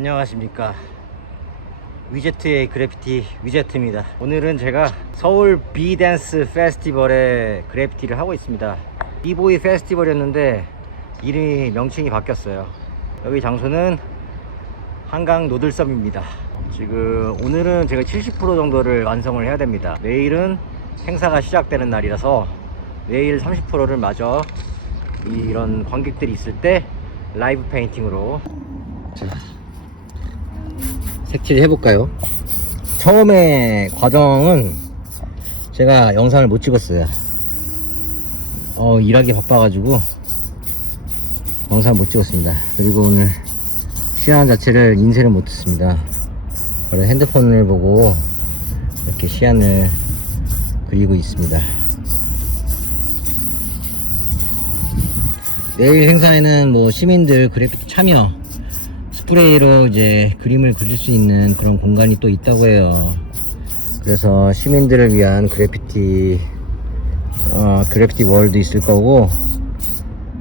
안녕하십니까. 위제트의 그래피티 위제트입니다. 오늘은 제가 서울 비댄스 페스티벌에 그래피티를 하고 있습니다. 비보이 페스티벌이었는데 이름이 명칭이 바뀌었어요. 여기 장소는 한강 노들섬입니다. 지금 오늘은 제가 70% 정도를 완성을 해야 됩니다. 내일은 행사가 시작되는 날이라서 내일 30%를 마저 이런 관객들이 있을 때 라이브 페인팅으로. 자, 색칠 해볼까요? 처음에 과정은 제가 영상을 못 찍었어요. 어, 일하기 바빠가지고 영상 못 찍었습니다. 그리고 오늘 시안 자체를 인쇄를 못 했습니다. 그래 핸드폰을 보고 이렇게 시안을 그리고 있습니다. 내일 행사에는 뭐 시민들 그래피티 참여 스프레이로 이제 그림을 그릴 수 있는 그런 공간이 또 있다고 해요. 그래서 시민들을 위한 그래피티 어, 그래피티 월도 있을 거고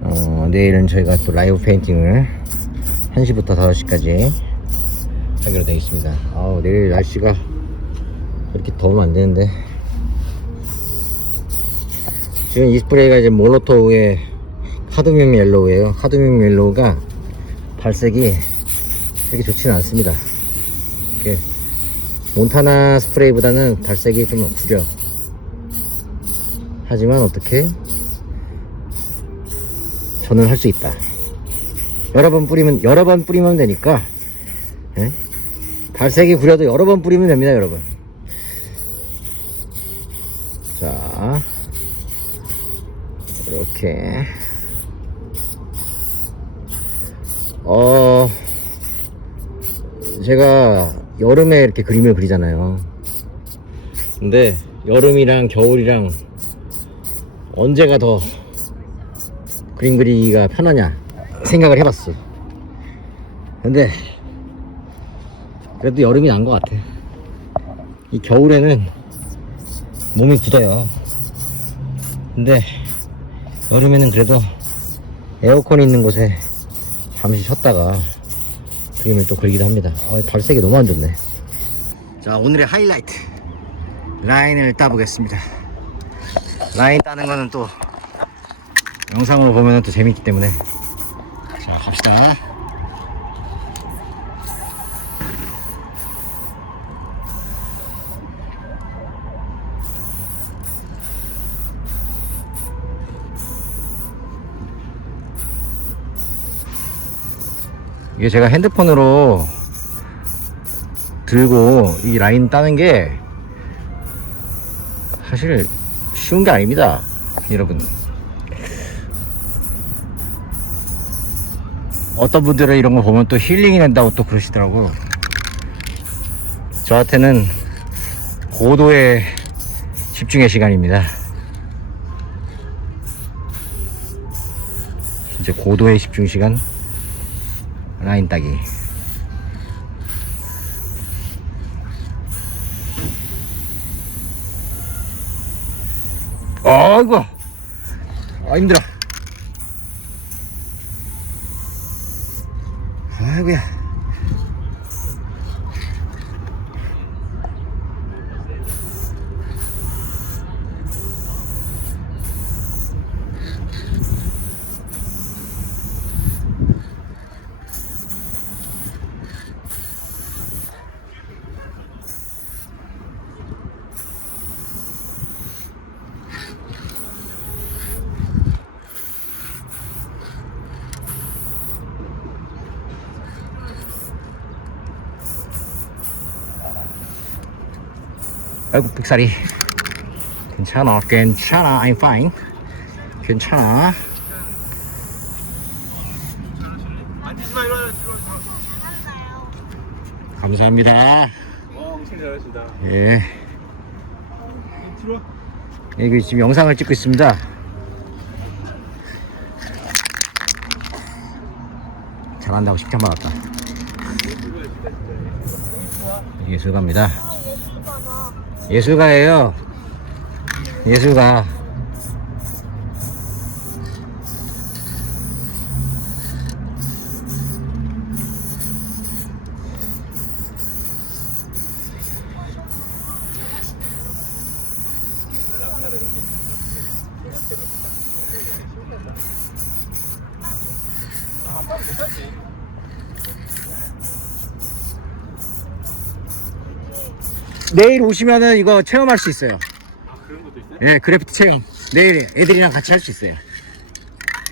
어, 내일은 저희가 또 라이브 페인팅을 1시부터 5시까지 하기로 되어 있습니다. 아우 내일 날씨가 그렇게 더우면 안 되는데 지금 이 스프레이가 이제 몰로토우의 카드뮴 옐로우예요. 카드뮴 옐로우가 발색이 그렇게 좋지는 않습니다. 이렇게 몬타나 스프레이보다는 발색이 좀 구려. 하지만 어떻게 저는 할 수 있다. 여러 번 뿌리면 여러 번 뿌리면 되니까 예? 발색이 구려도 여러 번 뿌리면 됩니다, 여러분. 자, 이렇게. 어, 제가 여름에 이렇게 그림을 그리잖아요. 근데 여름이랑 겨울이랑 언제가 더 그림 그리기가 편하냐 생각을 해봤어. 근데 그래도 여름이 난 것 같아. 이 겨울에는 몸이 굳어요. 근데 여름에는 그래도 에어컨이 있는 곳에 잠시 쉬었다가 그림을 또 그리기도 합니다. 어, 발색이 너무 안 좋네. 자, 오늘의 하이라이트. 라인을 따보겠습니다. 라인 따는 거는 또 영상으로 보면 또 재밌기 때문에. 자, 갑시다. 이게 제가 핸드폰으로 들고 이 라인 따는 게 사실 쉬운 게 아닙니다. 여러분. 어떤 분들은 이런 거 보면 또 힐링이 된다고 또 그러시더라고. 저한테는 고도의 집중의 시간입니다. 이제 고도의 집중 시간. 라인 따기. 아이고 아 힘들어. 아이고야 아이고 빅살이. 괜찮아 괜찮아 I'm fine. 괜찮아. 감사합니다. 어예 뒤로 와 여기 지금 영상을 찍고 있습니다. 잘한다고 칭찬 받았다. 예술가입니다 예술가예요. 예술가 내일 오시면은 이거 체험할 수 있어요. 아 그런 것도 있어요? 예, 그래프트 체험. 내일 애들이랑 같이 할 수 있어요.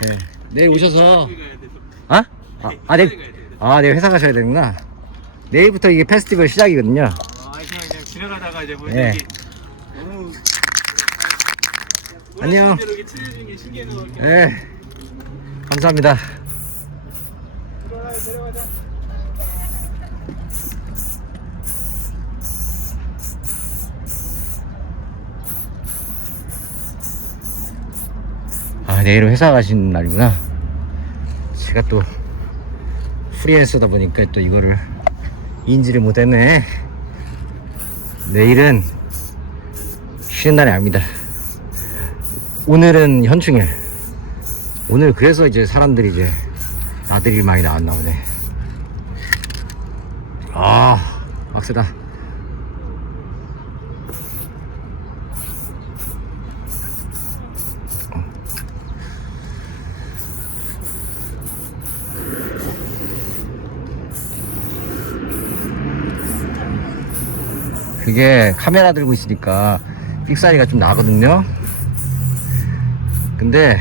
예. 내일 오셔서 돼서. 아? 아, 아, 내일 아, 내일 회사 가셔야 되는구나. 내일부터 이게 페스티벌 시작이거든요. 아 그냥 그냥 지나가다가 이제 보니까 네. 너무 안녕. 예. 감사합니다. 들어가 내려가자. 내일은 회사 가시는 날이구나. 제가 또 프리랜서다 보니까 또 이거를 인지를 못했네. 내일은 쉬는 날이 아닙니다. 오늘은 현충일. 오늘 그래서 이제 사람들이 이제 나들이 많이 나왔나 보네. 아, 빡세다. 그게 카메라 들고 있으니까 삑사리가 좀 나거든요. 근데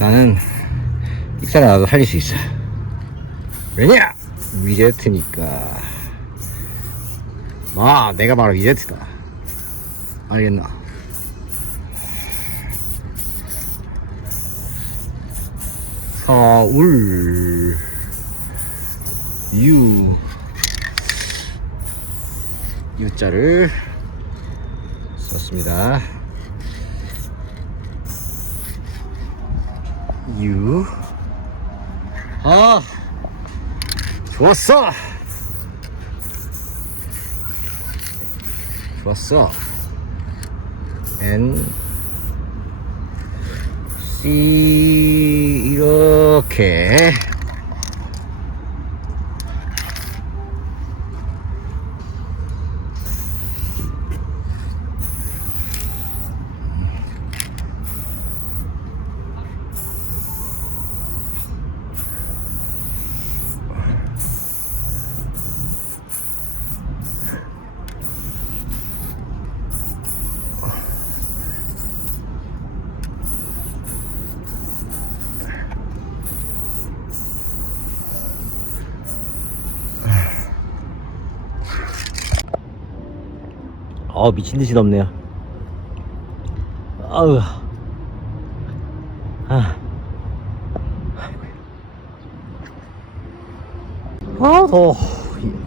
나는 삑사리 나도 살릴 수 있어. 왜냐? 위제트니까. 마, 내가 바로 위제트다. 알겠나? 서울 유 U자를 썼습니다. U. 아 좋았어. 좋았어. N. C. 이렇게 아 미친 듯이 덥네요. 아우. 아. 아 더워.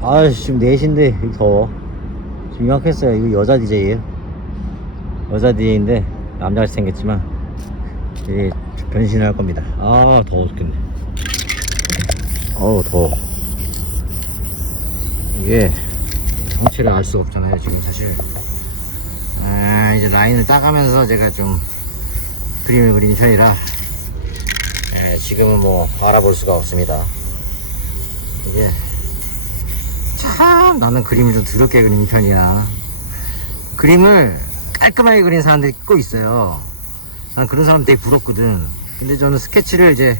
아 지금 4시인데 여기 더워. 지금 예약했어요. 이거 여자 DJ예요. 여자 DJ인데 남자같이 생겼지만 이게 변신을 할 겁니다. 아 더워 죽겠네. 어우 더워. 이게 정체를 알 수가 없잖아요 지금 사실. 아 이제 라인을 따가면서 제가 좀 그림을 그리는 편이라. 예, 지금은 뭐 알아볼 수가 없습니다. 이게 참 나는 그림을 좀 더럽게 그리는 편이야. 그림을 깔끔하게 그리는 사람들이 꼭 있어요. 난 그런 사람 되게 부럽거든. 근데 저는 스케치를 이제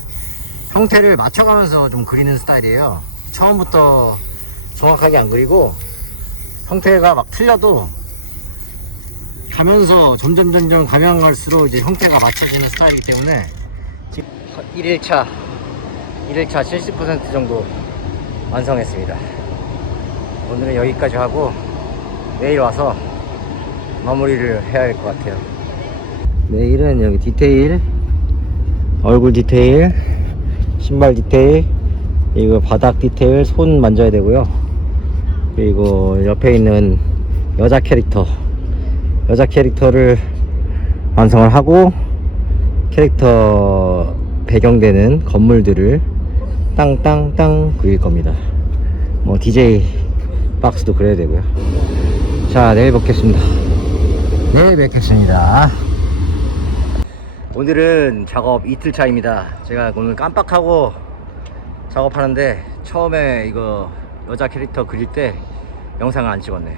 형태를 맞춰가면서 좀 그리는 스타일이에요. 처음부터 정확하게 안 그리고 형태가 막 틀려도 가면서 점점 점점 가면 갈수록 이제 형태가 맞춰지는 스타일이기 때문에 지금 1일차 1일차 70% 정도 완성했습니다. 오늘은 여기까지 하고 내일 와서 마무리를 해야 할 것 같아요. 내일은 여기 디테일 얼굴 디테일 신발 디테일 이거 바닥 디테일 손 만져야 되고요 그리고 옆에 있는 여자 캐릭터. 여자 캐릭터를 완성을 하고 캐릭터 배경되는 건물들을 땅땅땅 그릴 겁니다. 뭐 DJ 박스도 그려야 되고요. 자 내일 뵙겠습니다. 내일 뵙겠습니다. 오늘은 작업 이틀 차입니다. 제가 오늘 깜빡하고 작업하는데 처음에 이거 여자 캐릭터 그릴 때 영상을 안 찍었네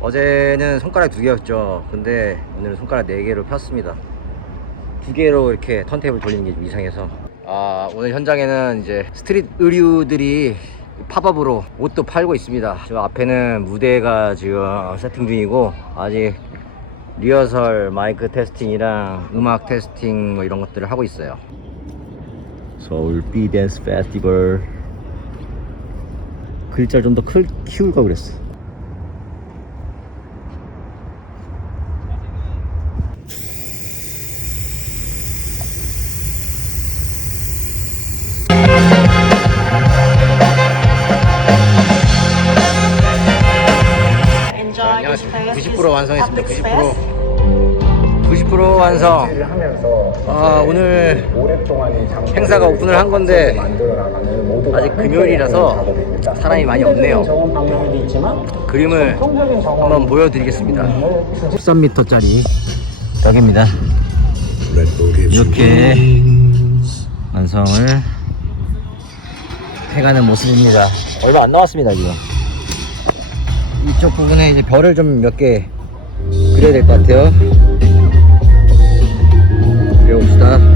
어제는 손가락 두 개였죠. 근데 오늘은 손가락 네 개로 폈습니다. 두 개로 이렇게 턴테이블 돌리는 게 좀 이상해서. 아, 오늘 현장에는 이제 스트릿 의류들이 팝업으로 옷도 팔고 있습니다. 저 앞에는 무대가 지금 세팅 중이고 아직 리허설 마이크 테스팅이랑 음악 테스팅 뭐 이런 것들을 하고 있어요. 서울 비댄스 페스티벌 글자를 좀 더 키울 걸 그랬어. Enjoy this fest. 90% 완성했습니다. Public 90%. Fest. 90% 완성. 아, 오늘 행사가 오픈을 한 건데 아직 금요일이라서 사람이 많이 없네요. 그림을 한번 보여드리겠습니다. 13m짜리 벽입니다. 이렇게 완성을 해가는 모습입니다. 얼마 안 남았습니다 지금. 이쪽 부분에 이제 별을 좀 몇 개 그려야 될 것 같아요. 그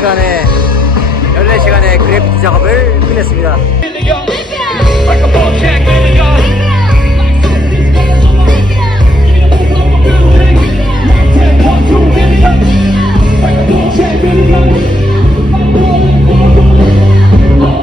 14시간에 14시간의 그래피티 작업을 끝냈습니다.